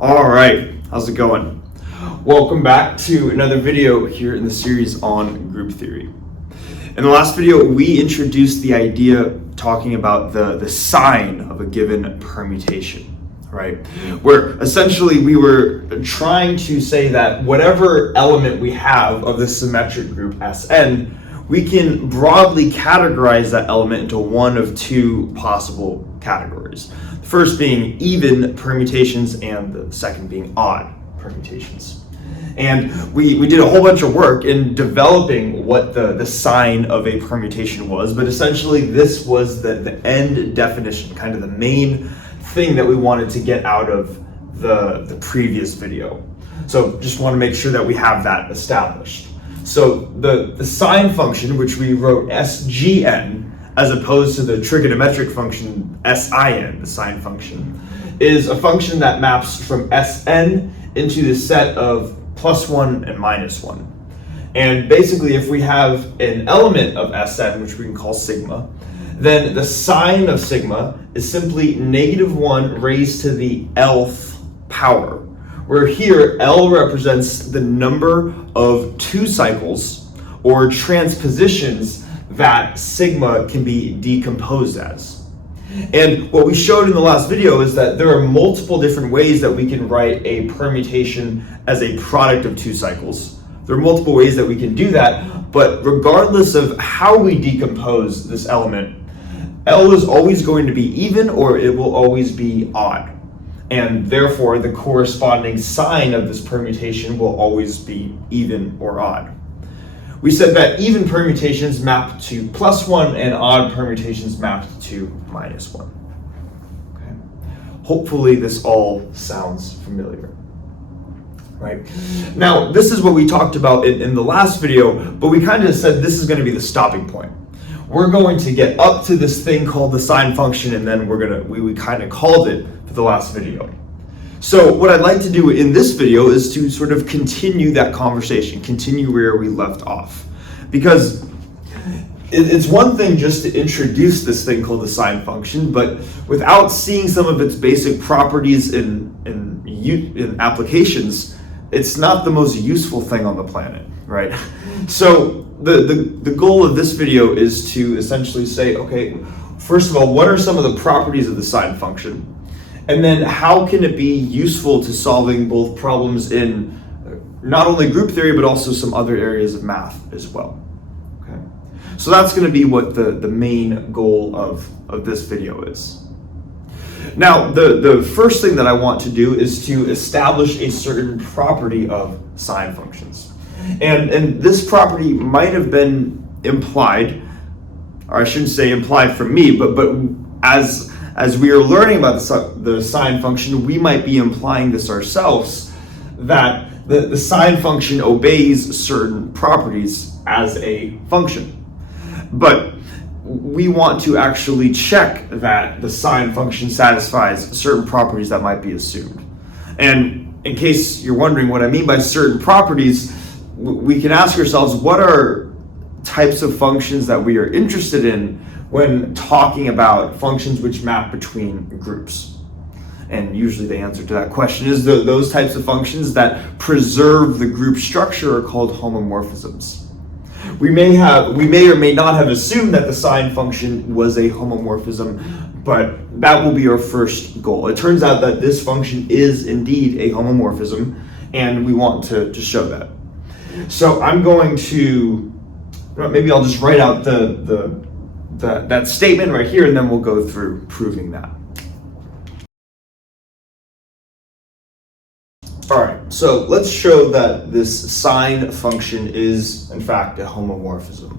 All right, how's it going? Welcome back to another video here in the series on group theory. In the last video, we introduced the idea talking about the sign of a given permutation, right? Where essentially we were trying to say that whatever element we have of the symmetric group Sn, we can broadly categorize that element into one of two possible categories. The first being even permutations and the second being odd permutations. And we did a whole bunch of work in developing what the sign of a permutation was, but essentially this was the end definition, kind of the main thing that we wanted to get out of the previous video. So just want to make sure that we have that established. So the sign function, which we wrote Sgn, as opposed to the trigonometric function Sin, the sign function, is a function that maps from Sn into the set of +1 and -1. And basically, if we have an element of Sn, which we can call sigma, then the sign of sigma is simply -1 raised to the lth power, where here L represents the number of 2 cycles or transpositions that sigma can be decomposed as. And what we showed in the last video is that there are multiple different ways that we can write a permutation as a product of 2 cycles. There are multiple ways that we can do that, but regardless of how we decompose this element, L is always going to be even or it will always be odd. And therefore, the corresponding sign of this permutation will always be even or odd. We said that even permutations map to +1 and odd permutations map to -1. Okay. Hopefully this all sounds familiar. Right. Now, this is what we talked about in the last video, but we kind of said this is going to be the stopping point. We're going to get up to this thing called the sign function, and then we kind of called it for the last video. So what I'd like to do in this video is to sort of continue that conversation, continue where we left off. Because it's one thing just to introduce this thing called the sign function, but without seeing some of its basic properties in applications, it's not the most useful thing on the planet, right? So the goal of this video is to essentially say, okay, first of all, what are some of the properties of the sign function? And then how can it be useful to solving both problems in not only group theory, but also some other areas of math as well? Okay. So that's going to be what the main goal of this video is. Now, the first thing that I want to do is to establish a certain property of sign functions. And this property might have been implied, or I shouldn't say implied from me, but as we are learning about the sign function, we might be implying this ourselves, that the sign function obeys certain properties as a function. But we want to actually check that the sign function satisfies certain properties that might be assumed. And in case you're wondering what I mean by certain properties, we can ask ourselves, what are types of functions that we are interested in when talking about functions which map between groups? And usually the answer to that question is those types of functions that preserve the group structure are called homomorphisms. We may or may not have assumed that the sign function was a homomorphism, but that will be our first goal. It turns out that this function is indeed a homomorphism, and we want to show that. So I'm going to, maybe I'll just write out that statement right here, and then we'll go through proving that. All right, so let's show that this sign function is, in fact, a homomorphism.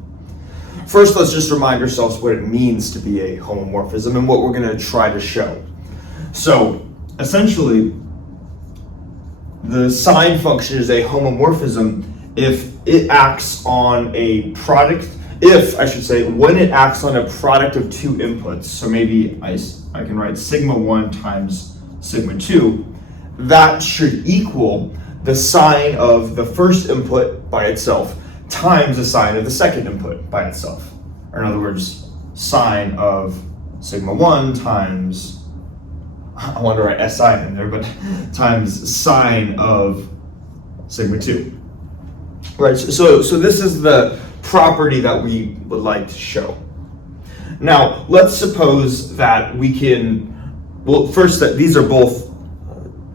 First, let's just remind ourselves what it means to be a homomorphism and what we're going to try to show. So, essentially, the sign function is a homomorphism if it acts on a product, when it acts on a product of 2 inputs. So maybe I can write sigma 1 times sigma 2. That should equal the sign of the first input by itself times the sign of the second input by itself. Or in other words, sine of sigma 1 times I want to write SI in there, but times sine of sigma 2. Right, so this is the property that we would like to show. Now, let's suppose that we can, well, first that these are both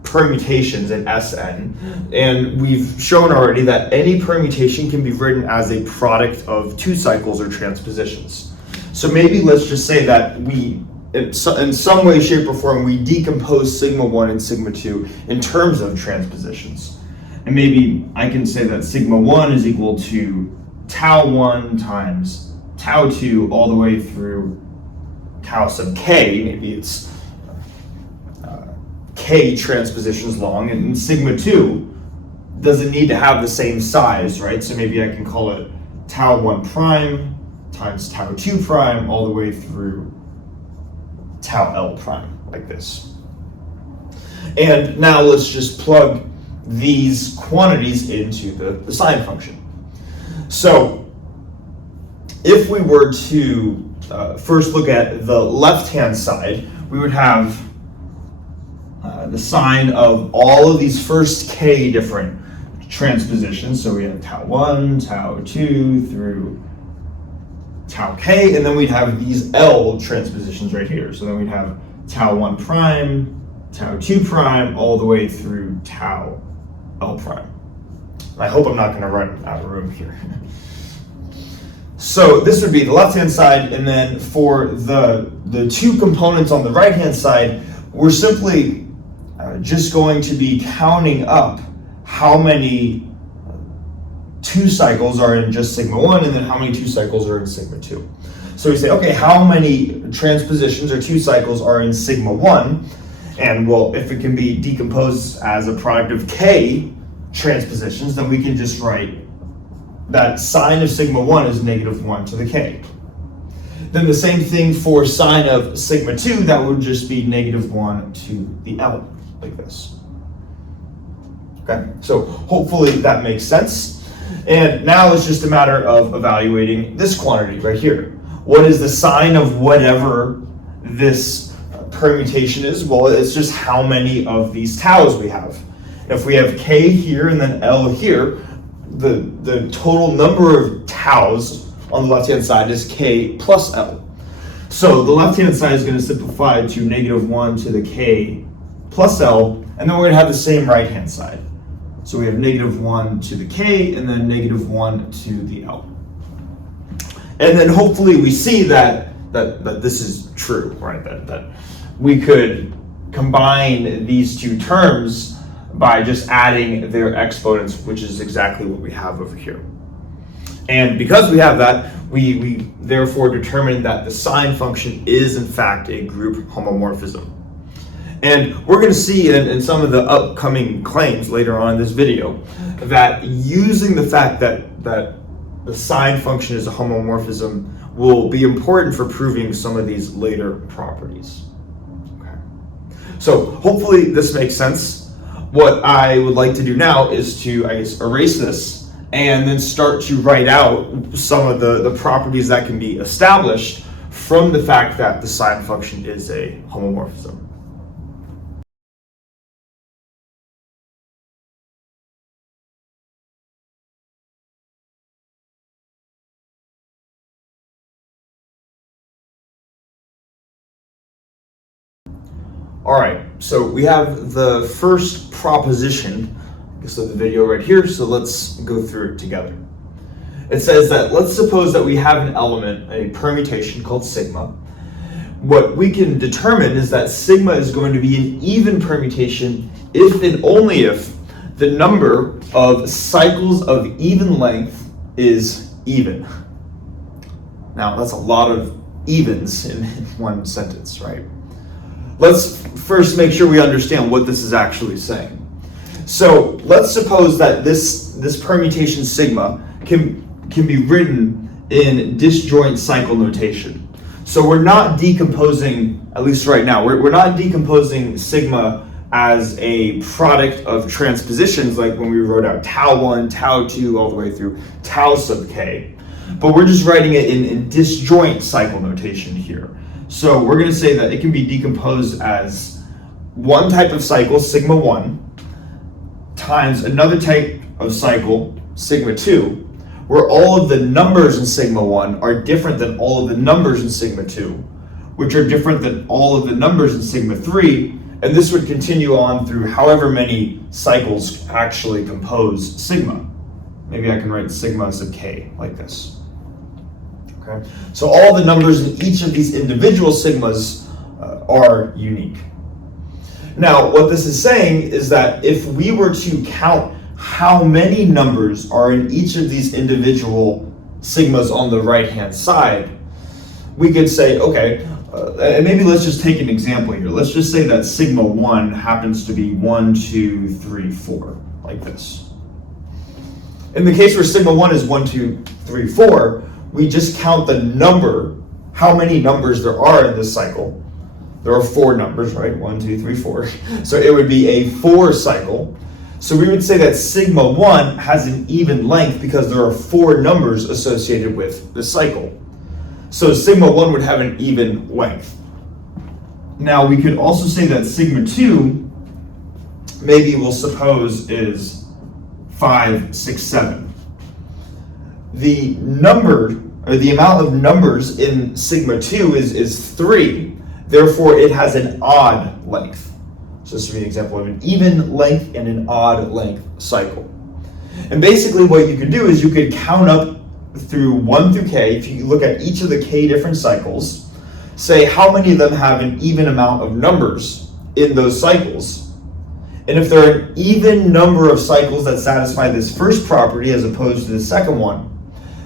permutations in Sn, and we've shown already that any permutation can be written as a product of two cycles or transpositions. So maybe let's just say that we, in some way, shape, or form, we decompose sigma 1 and sigma 2 in terms of transpositions. And maybe I can say that sigma 1 is equal to tau 1 times tau 2 all the way through tau sub k. Maybe it's k transpositions long, and sigma 2 doesn't need to have the same size, right? So maybe I can call it tau 1 prime times tau 2 prime all the way through tau L prime, like this. And now let's just plug these quantities into the sine function. So if we were to first look at the left-hand side, we would have the sine of all of these first k different transpositions. So we have tau 1, tau 2 through tau k, and then we'd have these L transpositions right here. So then we'd have tau 1 prime, tau 2 prime, all the way through tau L prime. I hope I'm not going to run out of room here. So this would be the left-hand side, and then for the two components on the right-hand side, we're simply just going to be counting up how many 2 cycles are in just sigma 1 and then how many 2 cycles are in sigma 2. So we say, okay, how many transpositions or 2 cycles are in sigma 1? And well, if it can be decomposed as a product of k transpositions, then we can just write that sine of sigma 1 is negative 1 to the k. Then the same thing for sine of sigma 2, that would just be negative 1 to the L, like this. Okay, so hopefully that makes sense. And now it's just a matter of evaluating this quantity right here. What is the sine of whatever this permutation is? Well, it's just how many of these taus we have. If we have k here and then L here, the total number of taus on the left-hand side is k plus L. So the left-hand side is going to simplify to negative 1 to the k plus L, and then we're going to have the same right-hand side. So we have negative 1 to the k, and then negative 1 to the L. And then hopefully we see that this is true, right? That we could combine these two terms by just adding their exponents, which is exactly what we have over here. And because we have that, we therefore determine that the sine function is in fact a group homomorphism. And we're going to see in some of the upcoming claims later on in this video that using the fact that the sine function is a homomorphism will be important for proving some of these later properties. Okay. So hopefully this makes sense. What I would like to do now is to, I guess, erase this and then start to write out some of the properties that can be established from the fact that the sine function is a homomorphism. All right, so we have the first proposition, I guess, of the video right here, so let's go through it together. It says that let's suppose that we have an element, a permutation called sigma. What we can determine is that sigma is going to be an even permutation if and only if the number of cycles of even length is even. Now, that's a lot of evens in one sentence, right? Let's first make sure we understand what this is actually saying. So let's suppose that this permutation sigma can be written in disjoint cycle notation. So we're not decomposing, at least right now, we're not decomposing sigma as a product of transpositions like when we wrote out tau 1, tau 2, all the way through tau sub k. But we're just writing it in disjoint cycle notation here. So we're going to say that it can be decomposed as one type of cycle, sigma 1, times another type of cycle, sigma 2, where all of the numbers in sigma 1 are different than all of the numbers in sigma 2, which are different than all of the numbers in sigma 3, and this would continue on through however many cycles actually compose sigma. Maybe I can write sigma sub k like this. Okay? So all the numbers in each of these individual sigmas are unique. Now, what this is saying is that if we were to count how many numbers are in each of these individual sigmas on the right-hand side, we could say, okay, and maybe let's just take an example here. Let's just say that sigma 1 happens to be 1, 2, 3, 4, like this. In the case where sigma 1 is 1, 2, 3, 4, we just count the number, how many numbers there are in this cycle. There are 4 numbers, right? 1, 2, 3, 4. So it would be a 4 cycle. So we would say that sigma 1 has an even length because there are 4 numbers associated with the cycle. So sigma 1 would have an even length. Now we could also say that sigma 2, maybe we'll suppose is 5, 6, 7. The number, or the amount of numbers in sigma 2 is 3, therefore it has an odd length. So this would be an example of an even length and an odd length cycle. And basically what you could do is you could count up through 1 through k, if you look at each of the k different cycles, say how many of them have an even amount of numbers in those cycles. And if there are an even number of cycles that satisfy this first property as opposed to the second one,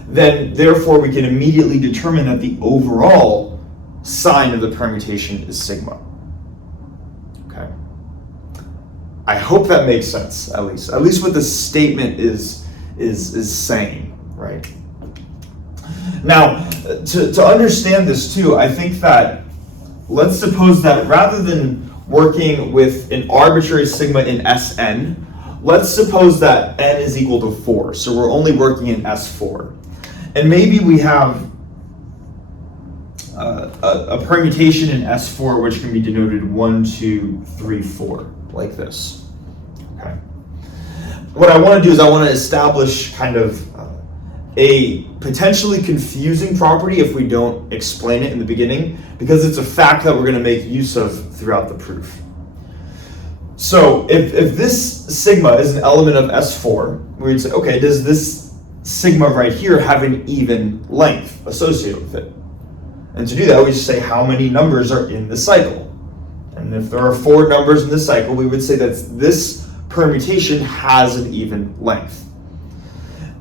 then therefore we can immediately determine that the overall sign of the permutation is sigma. Okay. I hope that makes sense, at least what the statement is saying, right? Now, to understand this too, I think that let's suppose that rather than working with an arbitrary sigma in Sn, let's suppose that n is equal to 4, so we're only working in S4. And maybe we have a permutation in S4 which can be denoted 1, 2, 3, 4, like this. Okay. What I want to do is I want to establish kind of a potentially confusing property if we don't explain it in the beginning, because it's a fact that we're going to make use of throughout the proof. So if this sigma is an element of S4, we would say, okay, does this sigma right here have an even length associated with it? And to do that, we just say how many numbers are in the cycle. And if there are 4 numbers in the cycle, we would say that this permutation has an even length.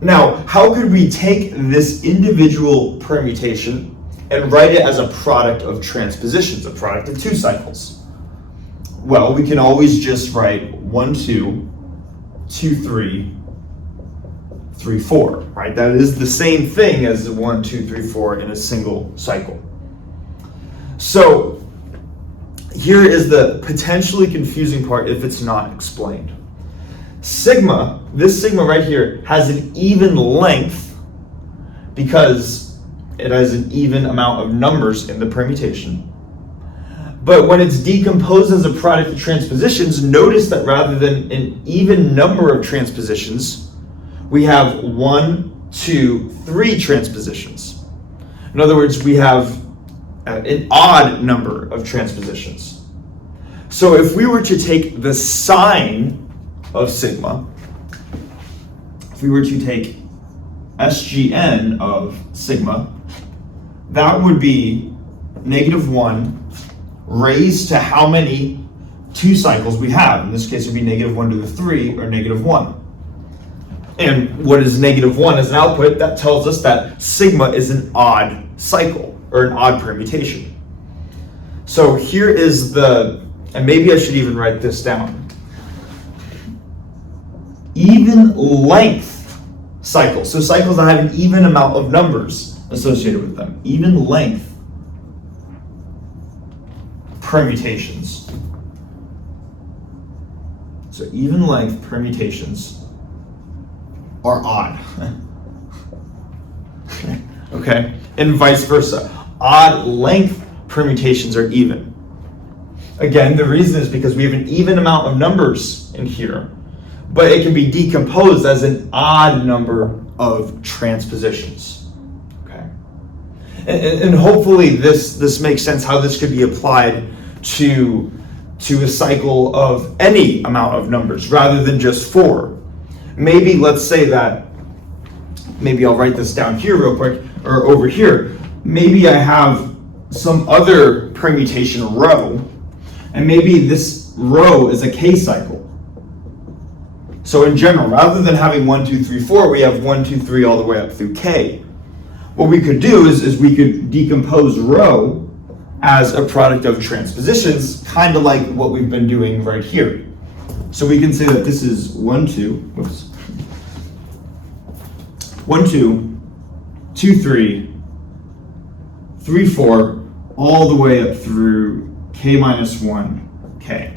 Now, how could we take this individual permutation and write it as a product of transpositions, a product of 2 cycles? Well, we can always just write 1, 2, 2, 3, 3, 4, right? That is the same thing as the 1, 2, 3, 4 in a single cycle. So here is the potentially confusing part if it's not explained. Sigma, this sigma right here, has an even length because it has an even amount of numbers in the permutation. But when it's decomposed as a product of transpositions, notice that rather than an even number of transpositions, we have 1, 2, 3 transpositions. In other words, we have an odd number of transpositions. So if we were to take the sign of sigma, if we were to take SGN of sigma, that would be -1 raised to how many 2 cycles we have. In this case, it would be -1 to the 3 or -1. And what is -1 as an output? That tells us that sigma is an odd cycle or an odd permutation. So here is the, and maybe I should even write this down. Even length cycles, so cycles that have an even amount of numbers associated with them, even length permutations. So even length permutations are odd. Okay, and vice versa. Odd length permutations are even. Again, the reason is because we have an even amount of numbers in here, but it can be decomposed as an odd number of transpositions. Okay, and hopefully this makes sense how this could be applied to a cycle of any amount of numbers rather than just 4. Maybe let's say that, maybe I'll write this down here real quick, or over here. Maybe I have some other permutation row, and maybe this row is a k cycle. So in general, rather than having 1, 2, 3, 4, we have 1, 2, 3 all the way up through k. What we could do is we could decompose row as a product of transpositions, kind of like what we've been doing right here. So we can say that this is 1, 2, whoops. 1, 2, 2, 3, 3, 4, all the way up through k minus 1, k.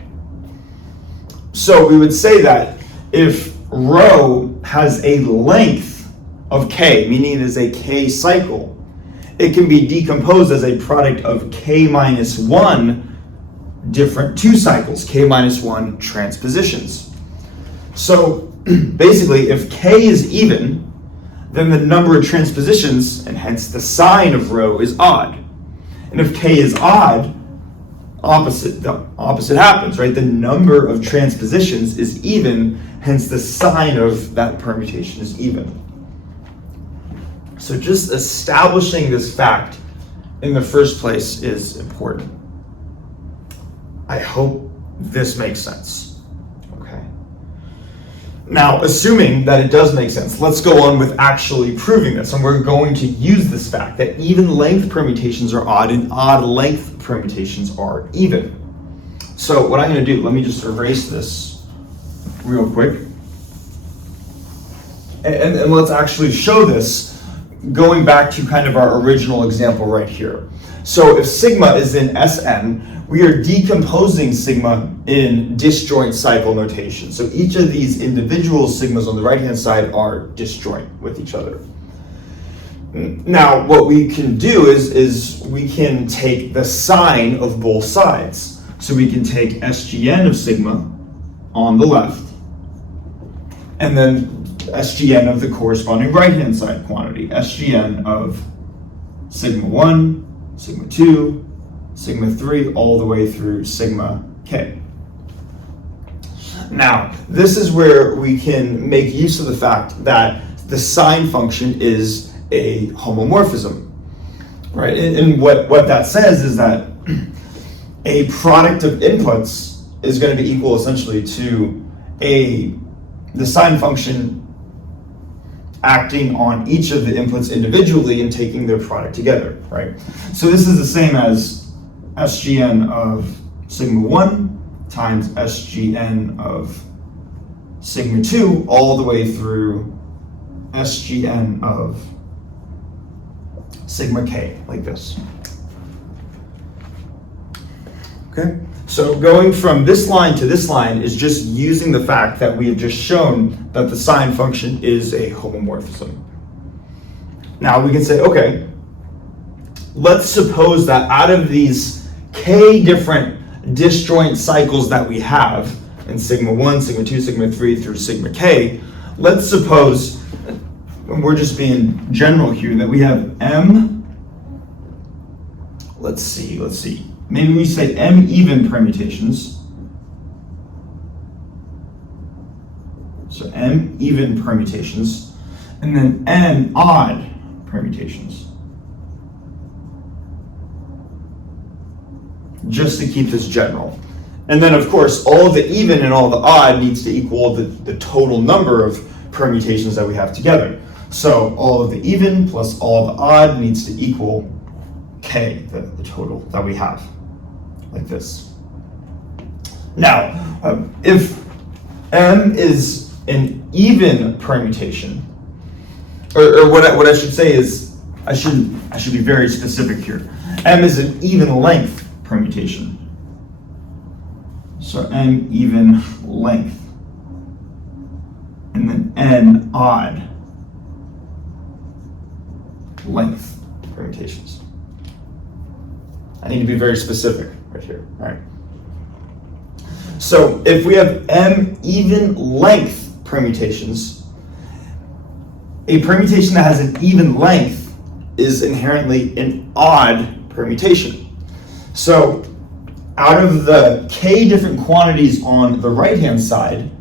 So we would say that if row has a length of k, meaning it is a k cycle, it can be decomposed as a product of k minus 1 different 2 cycles, k minus 1 transpositions. So basically, if k is even, then the number of transpositions, and hence the sign of row, is odd. And if k is odd, the opposite happens, right? The number of transpositions is even, hence the sign of that permutation is even. So just establishing this fact in the first place is important. I hope this makes sense. Okay. Now, assuming that it does make sense, let's go on with actually proving this. And we're going to use this fact that even length permutations are odd and odd length permutations are even. So what I'm going to do, let me just erase this real quick. And let's actually show this going back to kind of our original example right here. So if sigma is in Sn, we are decomposing sigma in disjoint cycle notation. So each of these individual sigmas on the right-hand side are disjoint with each other. Now, what we can do is we can take the sign of both sides. So we can take SGN of sigma on the left, and then SGN of the corresponding right-hand side quantity, SGN of sigma 1, sigma 2, sigma 3, all the way through sigma k. Now, this is where we can make use of the fact that the sign function is a homomorphism, right? And what that says is that a product of inputs is going to be equal essentially to the sign function acting on each of the inputs individually and taking their product together, right? So this is the same as SGN of sigma 1 times SGN of sigma 2 all the way through SGN of sigma k, like this. Okay, so going from this line to this line is just using the fact that we have just shown that the sign function is a homomorphism. Now we can say, okay, let's suppose that out of these k different disjoint cycles that we have in sigma 1, sigma 2, sigma 3 through sigma k, let's suppose, and we're just being general here, that we have m, let's see, maybe we say m even permutations. So m even permutations, and then n odd permutations. Just to keep this general. And then of course, all the even and all the odd needs to equal the total number of permutations that we have together. So all of the even plus all the odd needs to equal k, the total that we have, like this. Now, if m is an even permutation, or what I should say is, I should be very specific here. M is an even length permutation. So m even length, and then n odd length permutations. I need to be very specific right here, all right? So if we have m even length permutations, a permutation that has an even length is inherently an odd permutation. So out of the k different quantities on the right-hand side,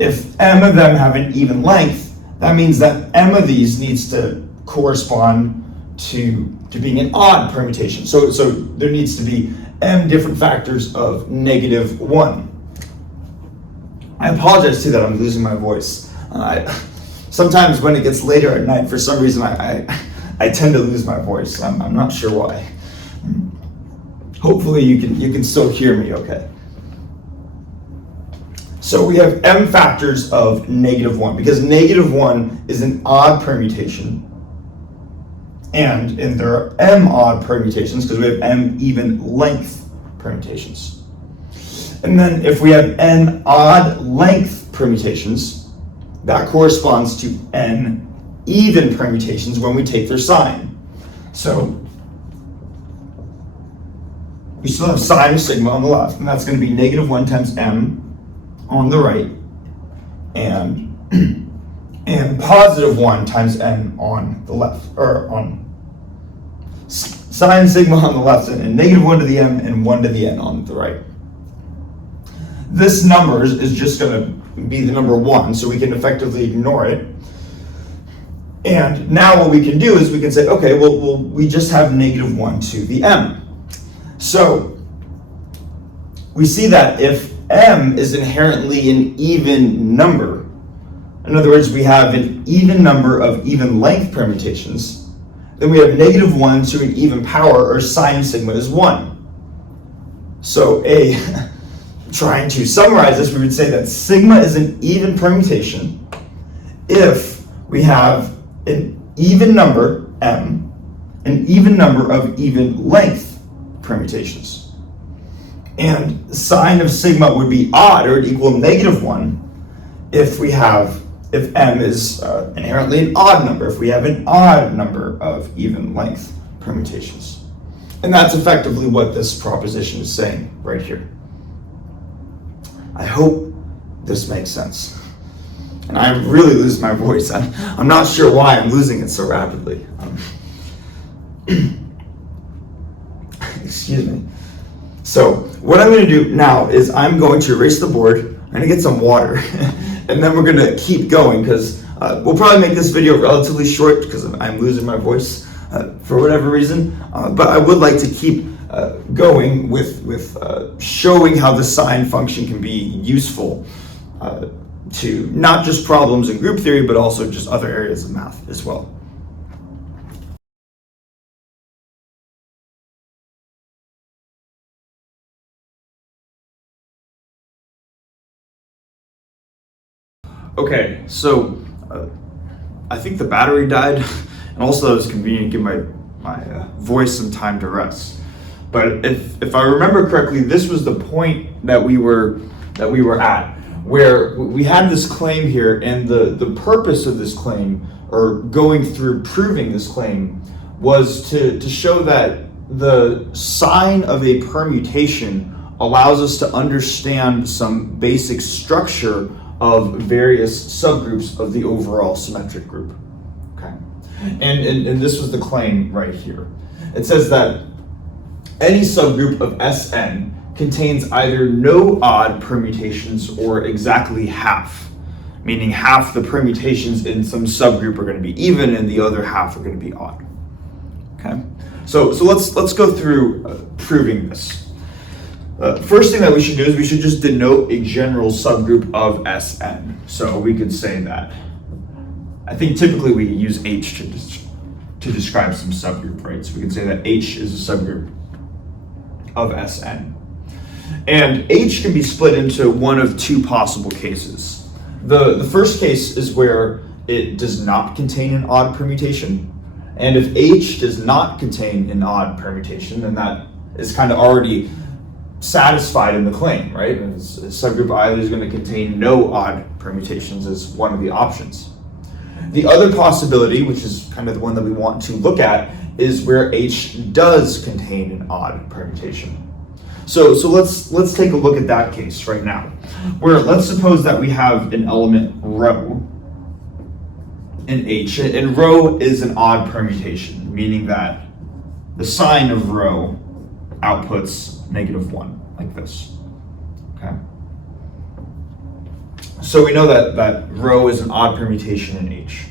if m of them have an even length, that means that m of these needs to correspond to being an odd permutation. So there needs to be m different factors of -1. I apologize too that I'm losing my voice. Sometimes when it gets later at night, for some reason I tend to lose my voice. I'm not sure why. Hopefully you can still hear me okay. So we have m factors of -1 because -1 is an odd permutation, and there are m odd permutations because we have m even length permutations. And then if we have n odd length permutations, that corresponds to n even permutations when we take their sign. So we still have sine of sigma on the left, and that's going to be -1 times m on the right, and +1 times n on the left, or on sine sigma on the left, and -1 to the m and 1 to the n on the right. This number is just going to be the number 1, so we can effectively ignore it. And now what we can do is we can say, okay, well we just have -1 to the m. So we see that if m is inherently an even number, in other words, we have an even number of even length permutations, then we have -1 to an even power, or sine sigma is 1. So trying to summarize this, we would say that sigma is an even permutation if we have an even number, m, an even number of even length permutations. And sine of sigma would be odd, or equal -1, if m is inherently an odd number, if we have an odd number of even length permutations. And that's effectively what this proposition is saying right here. I hope this makes sense. And I really lose my voice. I'm not sure why I'm losing it so rapidly. Excuse me. So what I'm going to do now is I'm going to erase the board. I'm going to get some water, and then we're going to keep going, because we'll probably make this video relatively short because I'm losing my voice for whatever reason. But I would like to keep going with showing how the sine function can be useful to not just problems in group theory, but also just other areas of math as well. Okay, so I think the battery died, and also it was convenient to give my voice some time to rest. But if I remember correctly, this was the point that we were at, where we had this claim here, and the purpose of this claim, or going through proving this claim, was to show that the sign of a permutation allows us to understand some basic structure of various subgroups of the overall symmetric group. Okay, and this was the claim right here. It says that any subgroup of Sn contains either no odd permutations or exactly half, meaning half the permutations in some subgroup are going to be even and the other half are going to be odd. Okay, so let's go through proving this. First thing that we should do is we should just denote a general subgroup of Sn. So we could say that, I think typically we use H to describe some subgroup, right? So we can say that H is a subgroup of Sn. And H can be split into one of two possible cases. The first case is where it does not contain an odd permutation. And if H does not contain an odd permutation, then that is kind of already satisfied in the claim, right? And subgroup either is going to contain no odd permutations as one of the options. The other possibility, which is kind of the one that we want to look at, is where H does contain an odd permutation. So let's take a look at that case right now, where let's suppose that we have an element rho in H, and rho is an odd permutation, meaning that the sign of rho outputs -1, like this. Okay. So we know that rho is an odd permutation in H.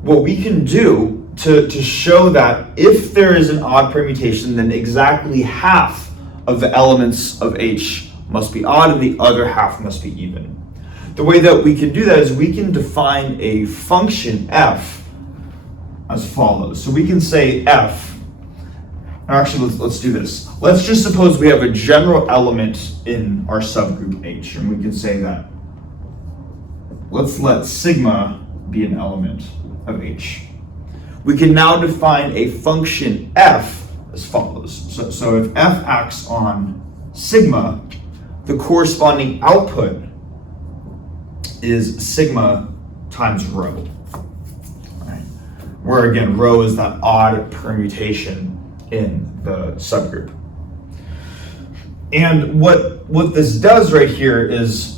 What we can do to show that if there is an odd permutation, then exactly half of the elements of H must be odd and the other half must be even. The way that we can do that is we can define a function f as follows. So we can say f, actually let's do this. Let's just suppose we have a general element in our subgroup H, and we can say that let's let sigma be an element of H. We can now define a function f as follows. So if f acts on sigma, the corresponding output is sigma times rho. Right? Where again, rho is that odd permutation in the subgroup. And what this does right here is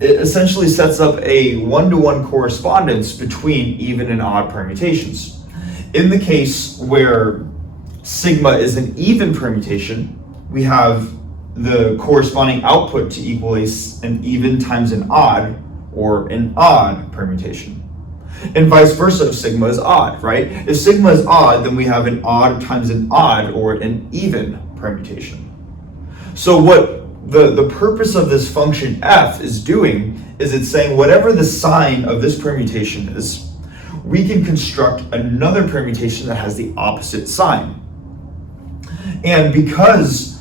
it essentially sets up a one-to-one correspondence between even and odd permutations. In the case where sigma is an even permutation, we have the corresponding output to equal an even times an odd, or an odd permutation. And vice versa if sigma is odd, right? If sigma is odd, then we have an odd times an odd, or an even permutation. So what the purpose of this function f is doing is it's saying whatever the sign of this permutation is, we can construct another permutation that has the opposite sign. And because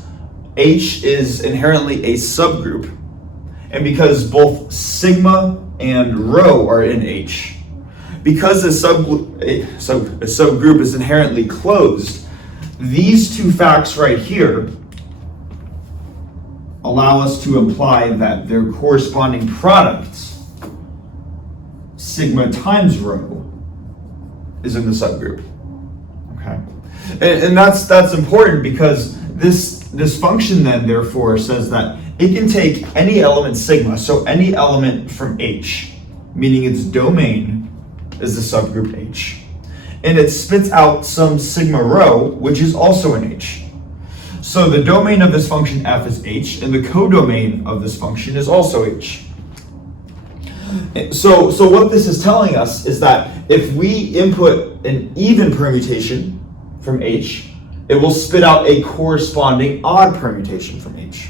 H is inherently a subgroup, and because both sigma and rho are in H, because a subgroup is inherently closed, these two facts right here allow us to imply that their corresponding products, sigma times rho, is in the subgroup. Okay, and that's important because this function then therefore says that it can take any element sigma, so any element from H, meaning its domain is the subgroup H, and it spits out some sigma rho, which is also in H. So the domain of this function f is H, and the codomain of this function is also H. So what this is telling us is that if we input an even permutation from H, it will spit out a corresponding odd permutation from H.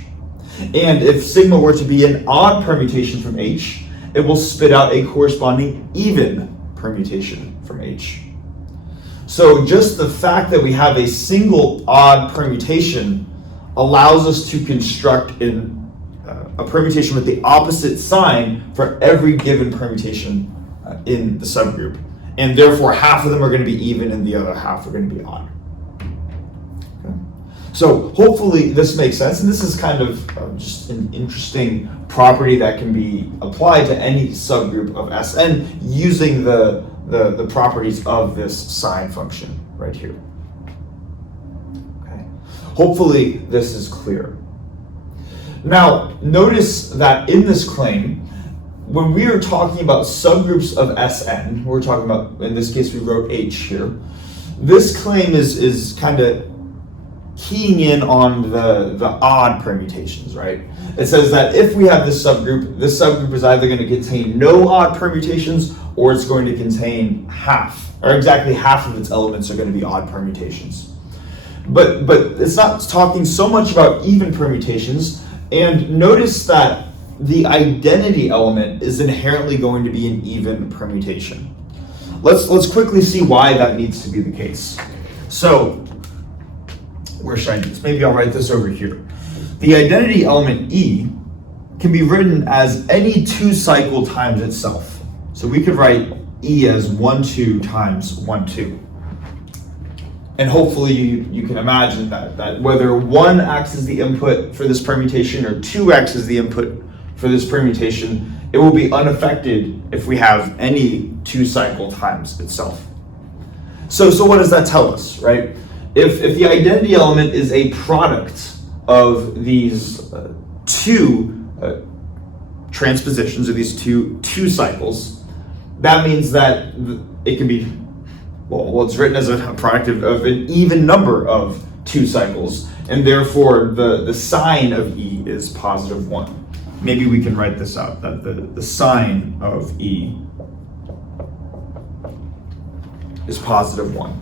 And if sigma were to be an odd permutation from H, it will spit out a corresponding even permutation from H. So just the fact that we have a single odd permutation allows us to construct a permutation with the opposite sign for every given permutation in the subgroup. And therefore half of them are going to be even and the other half are going to be odd. Okay. So hopefully this makes sense, and this is kind of just an interesting property that can be applied to any subgroup of Sn using the properties of this sign function right here. Okay. Hopefully this is clear. Now, notice that in this claim, when we are talking about subgroups of Sn, we're talking about, in this case we wrote H here, this claim is kind of keying in on the odd permutations, right? It says that if we have this subgroup is either going to contain no odd permutations or it's going to contain half, or exactly half of its elements are going to be odd permutations. But it's not talking so much about even permutations, and notice that the identity element is inherently going to be an even permutation. Let's quickly see why that needs to be the case. So, where should I do this? Maybe I'll write this over here. The identity element E can be written as any 2 cycle times itself. So we could write E as 1, 2 times 1, 2. And hopefully you can imagine that whether 1 acts as the input for this permutation or 2 acts as the input for this permutation, it will be unaffected if we have any 2 cycle times itself. So what does that tell us, right? if the identity element is a product of these two transpositions, or these two cycles, that means that it can be, well, it's written as a product of an even number of two cycles, and therefore the sign of E is positive 1. Maybe we can write this out, that the sign of E is positive 1.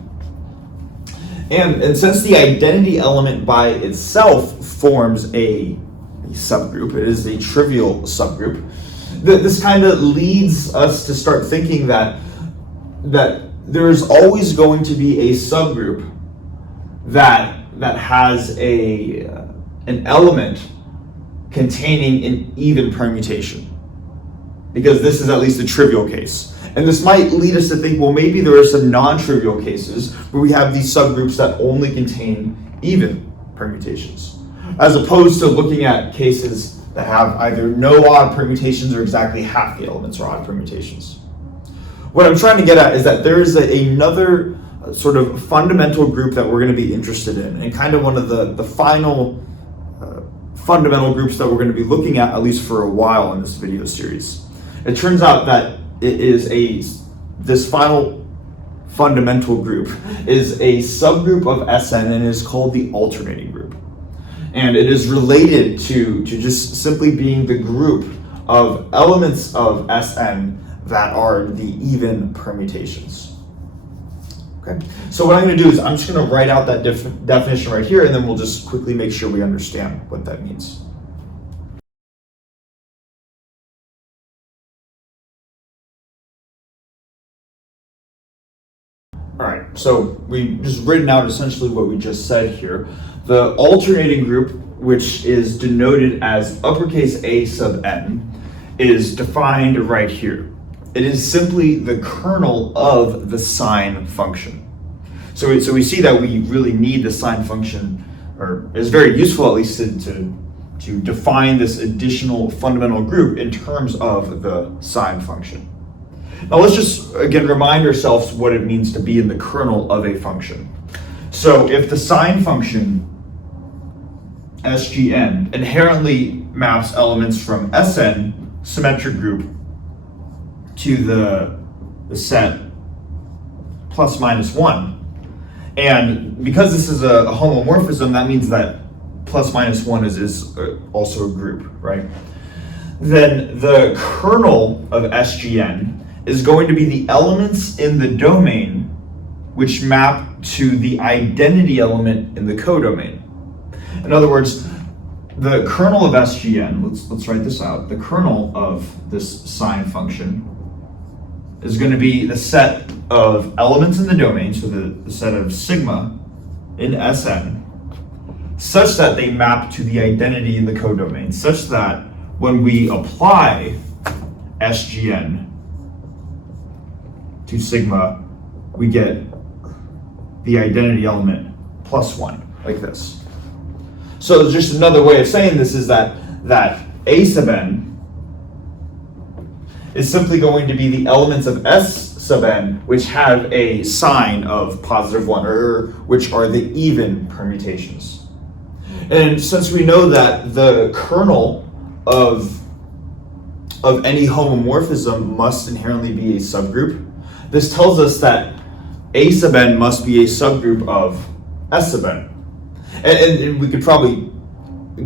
And since the identity element by itself forms a subgroup, it is a trivial subgroup, this kind of leads us to start thinking that there is always going to be a subgroup that has an element containing an even permutation, because this is at least a trivial case. And this might lead us to think, well, maybe there are some non-trivial cases where we have these subgroups that only contain even permutations, as opposed to looking at cases that have either no odd permutations or exactly half the elements are odd permutations. What I'm trying to get at is that there is another sort of fundamental group that we're going to be interested in, and kind of one of the final fundamental groups that we're going to be looking at least for a while in this video series. It turns out that it is this final fundamental group is a subgroup of Sn and is called the alternating group. And it is related to just simply being the group of elements of Sn that are the even permutations. Okay, so what I'm going to do is I'm just going to write out that definition right here, and then we'll just quickly make sure we understand what that means. All right, so we've just written out essentially what we just said here. The alternating group, which is denoted as uppercase A sub n, is defined right here. It is simply the kernel of the sine function. So we see that we really need the sine function, or is very useful at least to define this additional fundamental group in terms of the sine function. Now let's just again remind ourselves what it means to be in the kernel of a function. So if the sine function Sgn inherently maps elements from Sn symmetric group to the set plus minus 1, and because this is a homomorphism, that means that plus minus 1 is also a group, right? Then the kernel of Sgn is going to be the elements in the domain which map to the identity element in the codomain. In other words, the kernel of Sgn, let's write this out, the kernel of this sine function is going to be the set of elements in the domain, so the set of sigma in Sn, such that they map to the identity in the codomain, such that when we apply Sgn to sigma, we get the identity element plus 1, like this. So just another way of saying this is that A sub n is simply going to be the elements of S sub n which have a sign of positive 1, or which are the even permutations. And since we know that the kernel of any homomorphism must inherently be a subgroup, this tells us that A sub n must be a subgroup of S sub n. And we could probably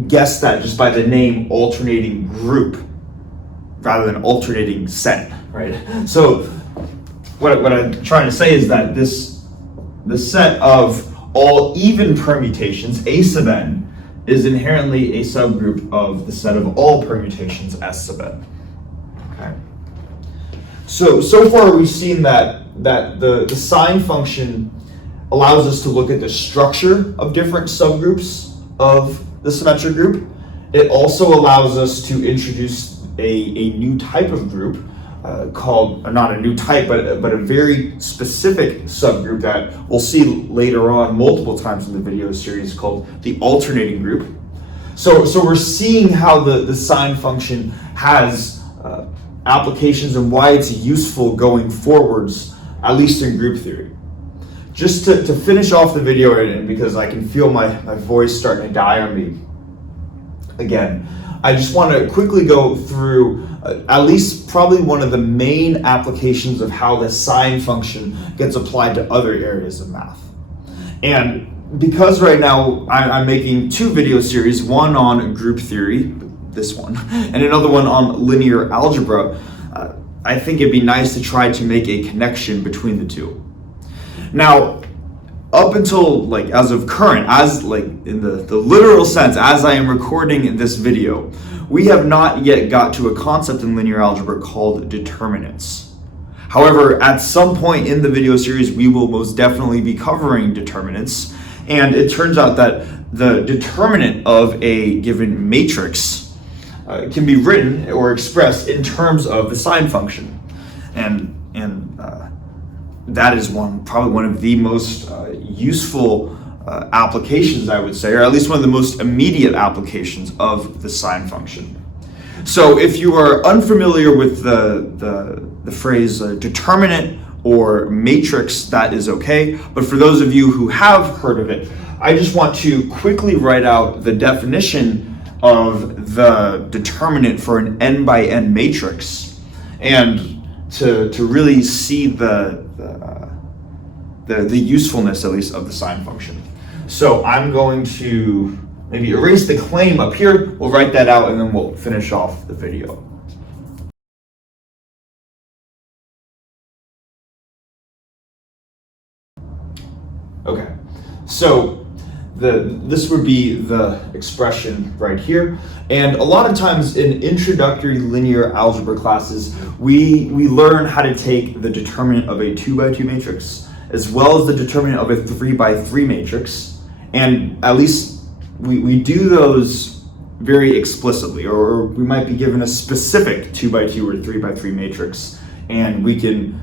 guess that just by the name alternating group rather than alternating set, right? So what I'm trying to say is that the set of all even permutations, A sub n, is inherently a subgroup of the set of all permutations, S sub n. Okay. So far we've seen that the sine function allows us to look at the structure of different subgroups of the symmetric group. It also allows us to introduce a new type of group called, not a new type, but a very specific subgroup that we'll see later on multiple times in the video series, called the alternating group. So we're seeing how the sine function has applications and why it's useful going forwards, at least in group theory. just to finish off the video, and because I can feel my voice starting to die on me again, I just want to quickly go through at least probably one of the main applications of how the sine function gets applied to other areas of math. And because right now I'm making two video series, one on group theory, this one, and another one on linear algebra, I think it'd be nice to try to make a connection between the two. Now, up until like as of current, as like in the literal sense, as I am recording this video, we have not yet got to a concept in linear algebra called determinants. However, at some point in the video series, we will most definitely be covering determinants. And it turns out that the determinant of a given matrix can be written or expressed in terms of the sine function. And that is probably one of the most useful applications, I would say, or at least one of the most immediate applications of the sine function. So if you are unfamiliar with the phrase determinant or matrix, that is okay. But for those of you who have heard of it, I just want to quickly write out the definition of the determinant for an n by n matrix, and to really see the usefulness, at least, of the sine function. So I'm going to maybe erase the claim up here, we'll write that out, and then we'll finish off the video. Okay, so this would be the expression right here. And a lot of times in introductory linear algebra classes, we learn how to take the determinant of a 2 by 2 matrix, as well as the determinant of a 3 by 3 matrix. And at least we do those very explicitly, or we might be given a specific 2 by 2 or 3 by 3 matrix, and we can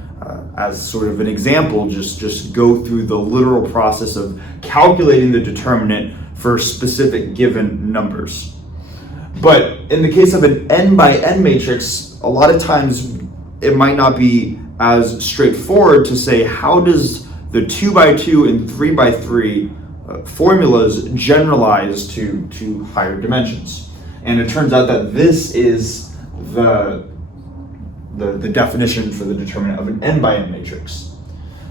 as sort of an example, just go through the literal process of calculating the determinant for specific given numbers. But in the case of an n by n matrix, a lot of times it might not be as straightforward to say, how does the 2 by 2 and 3 by 3 formulas generalize to higher dimensions? And it turns out that this is the definition for the determinant of an n by n matrix.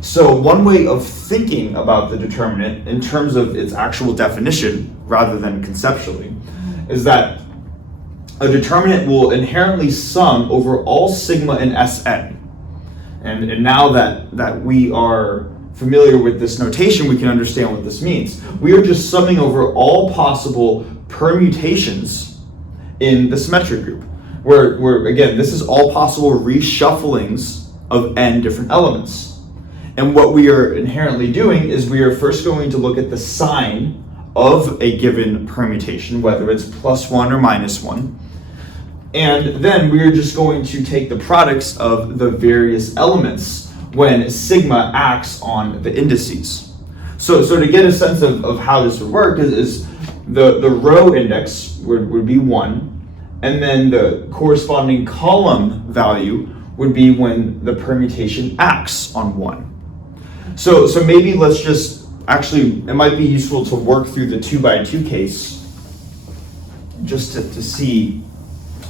So one way of thinking about the determinant in terms of its actual definition, rather than conceptually, is that a determinant will inherently sum over all sigma and Sn. And now that we are familiar with this notation, we can understand what this means. We are just summing over all possible permutations in the symmetric group, where again, this is all possible reshufflings of n different elements. And what we are inherently doing is we are first going to look at the sign of a given permutation, whether it's +1 or -1. And then we are just going to take the products of the various elements when sigma acts on the indices. So to get a sense of how this would work is the row index would be 1, and then the corresponding column value would be when the permutation acts on 1. So maybe let's just, actually, it might be useful to work through the 2 by 2 case just to see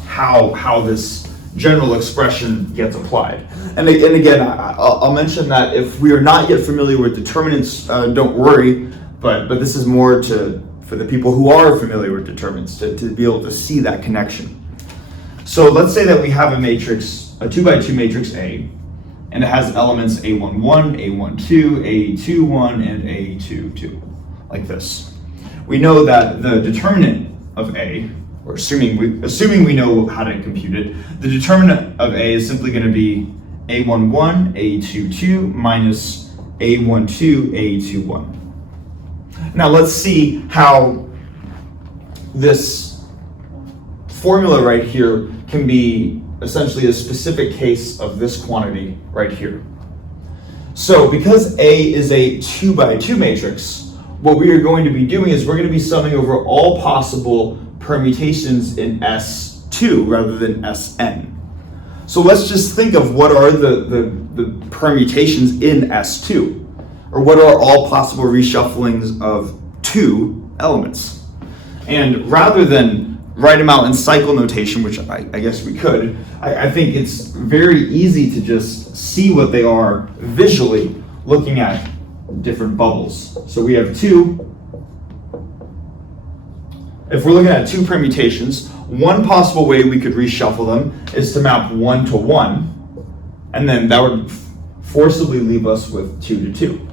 how this general expression gets applied. And again, I'll mention that if we are not yet familiar with determinants, don't worry, but this is more for the people who are familiar with determinants to be able to see that connection. So let's say that we have a matrix, a 2 by 2 matrix A, and it has elements A11, A12, A21, and A22, like this. We know that the determinant of A, or assuming we know how to compute it, the determinant of A is simply going to be A11, A22 minus A12, A21. Now let's see how this formula right here can be essentially a specific case of this quantity right here. So because A is a 2 by 2 matrix, what we are going to be doing is we're going to be summing over all possible permutations in S2 rather than Sn. So let's just think of what are the permutations in S2. or what are all possible reshufflings of two elements? And rather than write them out in cycle notation, which I guess we could, I think it's very easy to just see what they are visually looking at different bubbles. So we have two. If we're looking at two permutations, one possible way we could reshuffle them is to map 1 to 1, and then that would forcibly leave us with 2 to 2.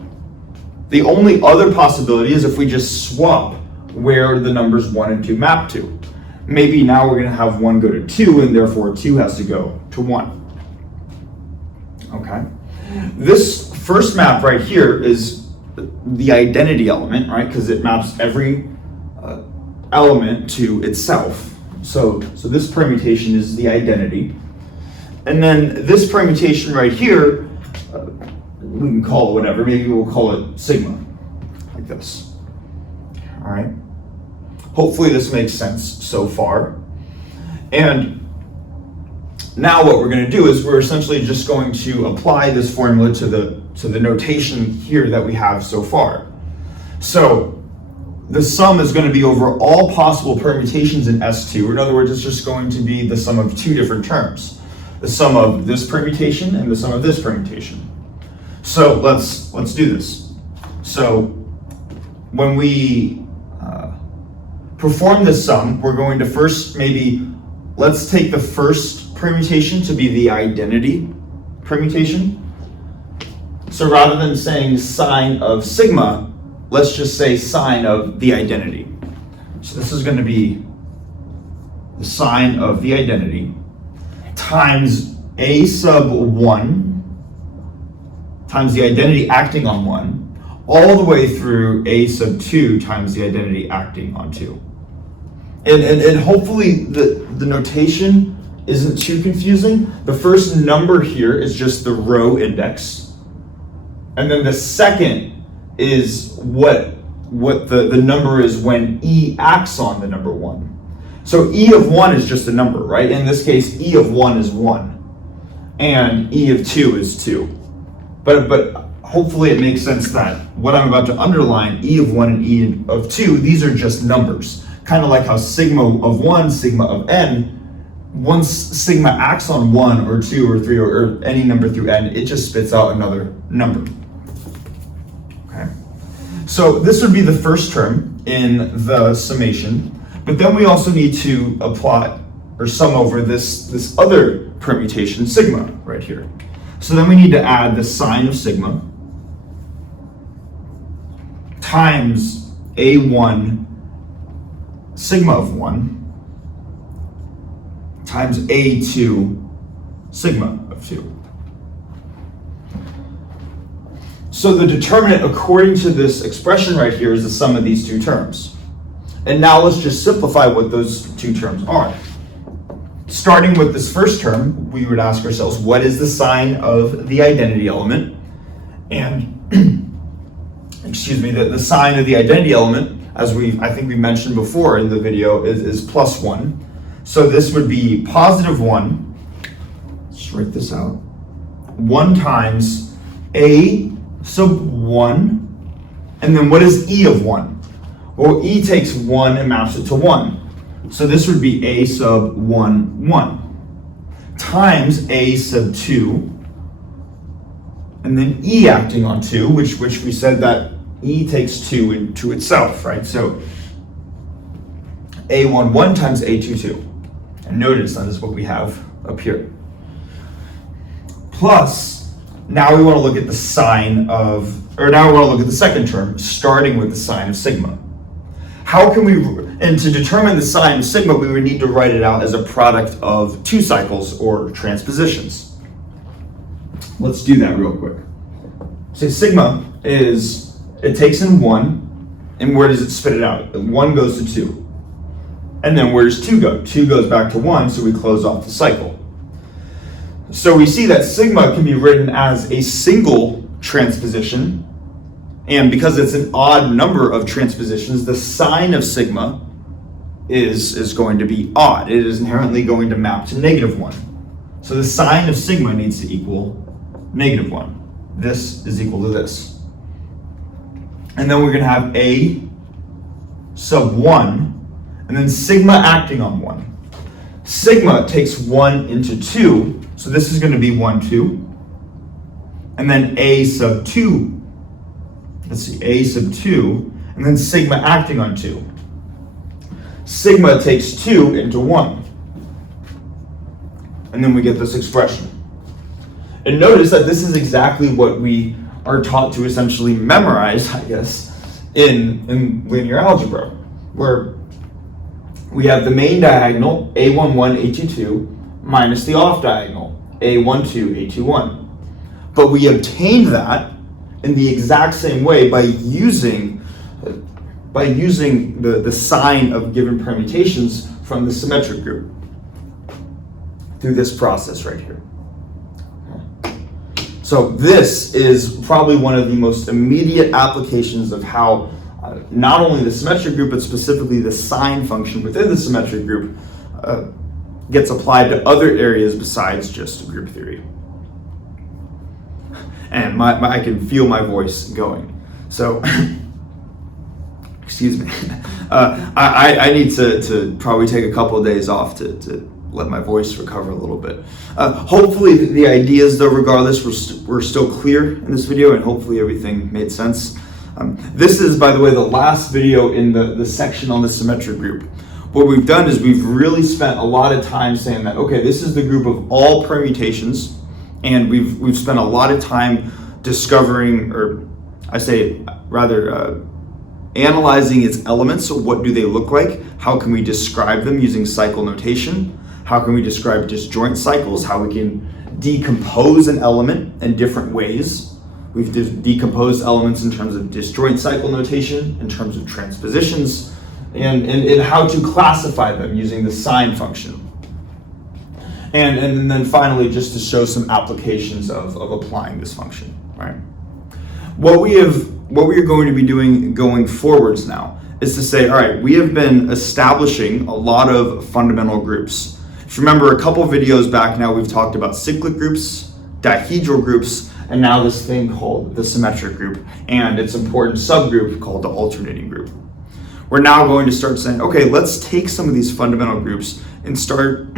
The only other possibility is if we just swap where the numbers 1 and 2 map to. Maybe now we're going to have 1 go to 2, and therefore 2 has to go to 1. Okay. This first map right here is the identity element, right? Because it maps every element to itself. So this permutation is the identity. And then this permutation right here, we can call it whatever. Maybe we'll call it sigma, like this. All right. Hopefully this makes sense so far. And now what we're going to do is we're essentially just going to apply this formula to the notation here that we have so far. So the sum is going to be over all possible permutations in S2. In other words, it's just going to be the sum of two different terms. The sum of this permutation and the sum of this permutation. So let's do this. So when we perform this sum, we're going to first let's take the first permutation to be the identity permutation. So rather than saying sine of sigma, let's just say sine of the identity. So this is going to be the sine of the identity times a sub 1 times the identity acting on 1 all the way through a sub 2 times the identity acting on 2. And hopefully the notation isn't too confusing. The first number here is just the row index. And then the second is what the number is when E acts on the number 1. So E of 1 is just a number, right? In this case, E of 1 is 1. And E of 2 is 2. But hopefully it makes sense that what I'm about to underline, E of 1 and E of 2, these are just numbers. Kind of like how sigma of 1, sigma of n, once sigma acts on 1 or 2 or 3 or any number through n, it just spits out another number. Okay. So this would be the first term in the summation, but then we also need to apply or sum over this other permutation, sigma, right here. So then we need to add the sine of sigma times a1 sigma of 1 times a2 sigma of 2. So the determinant according to this expression right here is the sum of these two terms. And now let's just simplify what those two terms are. Starting with this first term, we would ask ourselves, what is the sign of the identity element? And excuse me, the sign of the identity element, as I think we mentioned before in the video, is plus 1. So this would be positive 1. Let's write this out. 1 times a sub 1. And then what is E of 1? Well, E takes 1 and maps it to 1. So this would be a sub 1, 1 times a sub 2. And then E acting on 2, which we said that E takes 2 into itself, right? So a1, 1 times a2, 2. And notice that is what we have up here. Plus, now we want to look at the sign of, or now we want to look at the second term, starting with the sign of sigma. How can we, and to determine the sign of sigma, we would need to write it out as a product of two cycles or transpositions. Let's do that real quick. So sigma is, it takes in 1, and where does it spit it out? 1 goes to 2. And then where does 2 go? 2 goes back to 1, so we close off the cycle. So we see that sigma can be written as a single transposition, and because it's an odd number of transpositions, the sign of sigma is going to be odd. It is inherently going to map to -1. So the sign of sigma needs to equal -1. This is equal to this. and then we're going to have A sub 1, and then sigma acting on 1. Sigma takes 1 into 2, so this is going to be 1, 2. And then A sub 2, let's see, A sub 2, and then sigma acting on 2. Sigma takes 2 into 1. And then we get this expression. And notice that this is exactly what we are taught to essentially memorize, I guess, in linear algebra, where we have the main diagonal, A11, A22, minus the off diagonal, A12, A21. But we obtained that in the exact same way by using the sign of given permutations from the symmetric group through this process right here. So this is probably one of the most immediate applications of how not only the symmetric group, but specifically the sign function within the symmetric group gets applied to other areas besides just group theory. And I can feel my voice going. So, excuse me. I need to probably take a couple of days off to let my voice recover a little bit. Hopefully the ideas, though, regardless, were still clear in this video, and hopefully everything made sense. This is, by the way, the last video in the section on the symmetric group. What we've done is we've really spent a lot of time saying that, okay, this is the group of all permutations, and we've spent a lot of time discovering, or I say rather analyzing its elements. So what do they look like? How can we describe them using cycle notation? How can we describe disjoint cycles? How we can decompose an element in different ways. We've decomposed elements in terms of disjoint cycle notation, in terms of transpositions, and how to classify them using the sign function. And then finally, just to show some applications of applying this function, right? What we are going to be doing going forwards now is to say, all right, we have been establishing a lot of fundamental groups. If you remember a couple videos back now, we've talked about cyclic groups, dihedral groups, and now this thing called the symmetric group, and its important subgroup called the alternating group. We're now going to start saying, okay, let's take some of these fundamental groups and start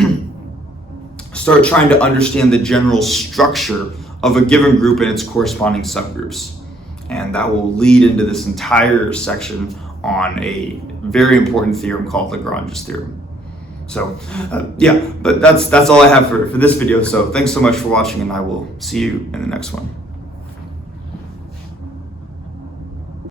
trying to understand the general structure of a given group and its corresponding subgroups. And that will lead into this entire section on a very important theorem called Lagrange's theorem. So yeah, but that's all I have for this video. So thanks so much for watching, and I will see you in the next one.